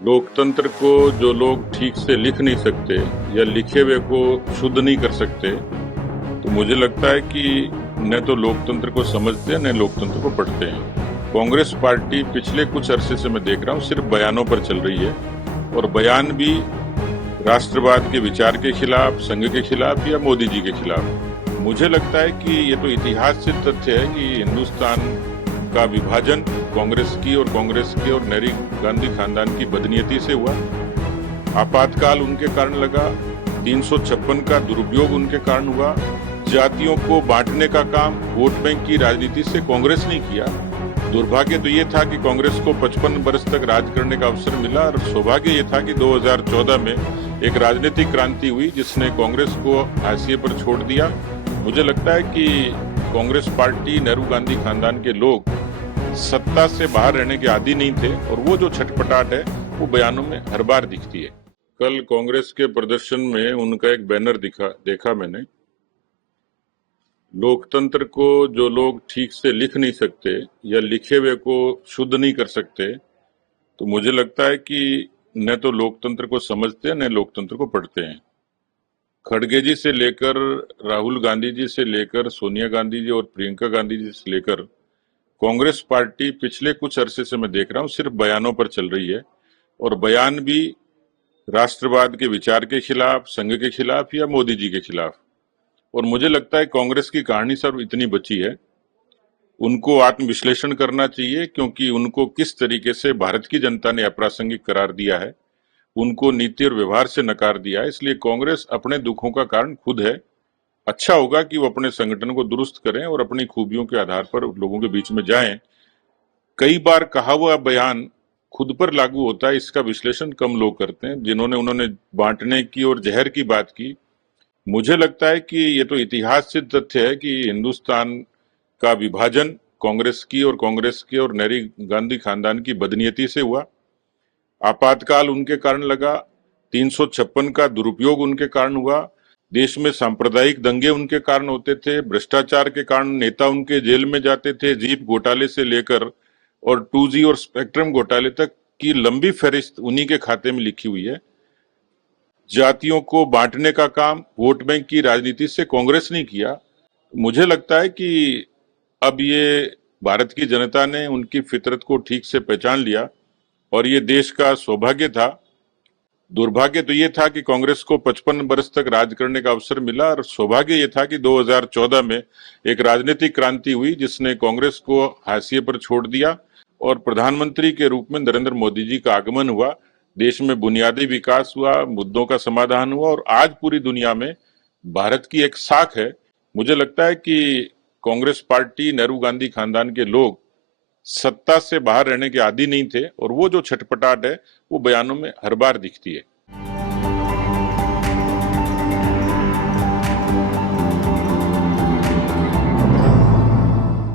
लोकतंत्र को जो लोग ठीक से लिख नहीं सकते या लिखे हुए को शुद्ध नहीं कर सकते, तो मुझे लगता है कि न तो लोकतंत्र को समझते हैं न लोकतंत्र को पढ़ते हैं। कांग्रेस पार्टी पिछले कुछ अरसे से मैं देख रहा हूँ सिर्फ बयानों पर चल रही है, और बयान भी राष्ट्रवाद के विचार के खिलाफ, संघ के खिलाफ या मोदी जी के खिलाफ। मुझे लगता है कि ये तो इतिहास से तथ्य है कि हिंदुस्तान का विभाजन कांग्रेस के और नेहरू गांधी खानदान की बदनीयती से हुआ। आपातकाल उनके कारण लगा, 356 का दुरुपयोग उनके कारण हुआ। जातियों को बांटने का काम वोट बैंक की राजनीति से कांग्रेस ने किया। दुर्भाग्य तो ये था कि कांग्रेस को 55 वर्ष तक राज करने का अवसर मिला, और सौभाग्य ये था कि 2014 में एक राजनीतिक क्रांति हुई जिसने कांग्रेस को हाशिए पर छोड़ दिया। मुझे लगता है कि कांग्रेस पार्टी, नेहरू गांधी खानदान के लोग सत्ता से बाहर रहने के आदी नहीं थे, और वो जो छटपटाहट है वो बयानों में हर बार दिखती है। कल कांग्रेस के प्रदर्शन में उनका एक बैनर देखा मैंने। लोकतंत्र को जो लोग ठीक से लिख नहीं सकते या लिखे हुए को शुद्ध नहीं कर सकते, तो मुझे लगता है कि न तो लोकतंत्र को समझते हैं न लोकतंत्र को पढ़ते हैं। खड़गे जी से लेकर राहुल गांधी जी से लेकर सोनिया गांधी जी और प्रियंका गांधी जी से लेकर कांग्रेस पार्टी पिछले कुछ अरसे से मैं देख रहा हूँ सिर्फ बयानों पर चल रही है, और बयान भी राष्ट्रवाद के विचार के खिलाफ, संघ के खिलाफ या मोदी जी के खिलाफ। और मुझे लगता है कांग्रेस की कहानी सर इतनी बची है, उनको आत्मविश्लेषण करना चाहिए, क्योंकि उनको किस तरीके से भारत की जनता ने अप्रासंगिक करार दिया है, उनको नीति और व्यवहार से नकार दिया है। इसलिए कांग्रेस अपने दुखों का कारण खुद है। अच्छा होगा कि वो अपने संगठन को दुरुस्त करें और अपनी खूबियों के आधार पर लोगों के बीच में जाएं। कई बार कहा हुआ बयान खुद पर लागू होता है, इसका विश्लेषण कम लोग करते हैं। उन्होंने बांटने की और जहर की बात की, मुझे लगता है कि ये तो इतिहास से तथ्य है कि हिंदुस्तान का विभाजन कांग्रेस के और नेहरू गांधी खानदान की बदनीयती से हुआ। आपातकाल उनके कारण लगा, 356 का दुरुपयोग उनके कारण हुआ। देश में सांप्रदायिक दंगे उनके कारण होते थे, भ्रष्टाचार के कारण नेता उनके जेल में जाते थे। जीप घोटाले से लेकर और 2G और स्पेक्ट्रम घोटाले तक की लंबी फहरिस्त उन्हीं के खाते में लिखी हुई है। जातियों को बांटने का काम वोट बैंक की राजनीति से कांग्रेस ने किया। मुझे लगता है कि अब ये भारत की जनता ने उनकी फितरत को ठीक से पहचान लिया, और ये देश का सौभाग्य था। दुर्भाग्य तो ये था कि कांग्रेस को 55 वर्ष तक राज करने का अवसर मिला, और सौभाग्य ये था कि 2014 में एक राजनीतिक क्रांति हुई जिसने कांग्रेस को हाशिए पर छोड़ दिया, और प्रधानमंत्री के रूप में नरेंद्र मोदी जी का आगमन हुआ। देश में बुनियादी विकास हुआ, मुद्दों का समाधान हुआ, और आज पूरी दुनिया में भारत की एक साख है। मुझे लगता है कि कांग्रेस पार्टी, नेहरू गांधी खानदान के लोग सत्ता से बाहर रहने के आदी नहीं थे, और वो जो छटपटाहट है वो बयानों में हर बार दिखती है।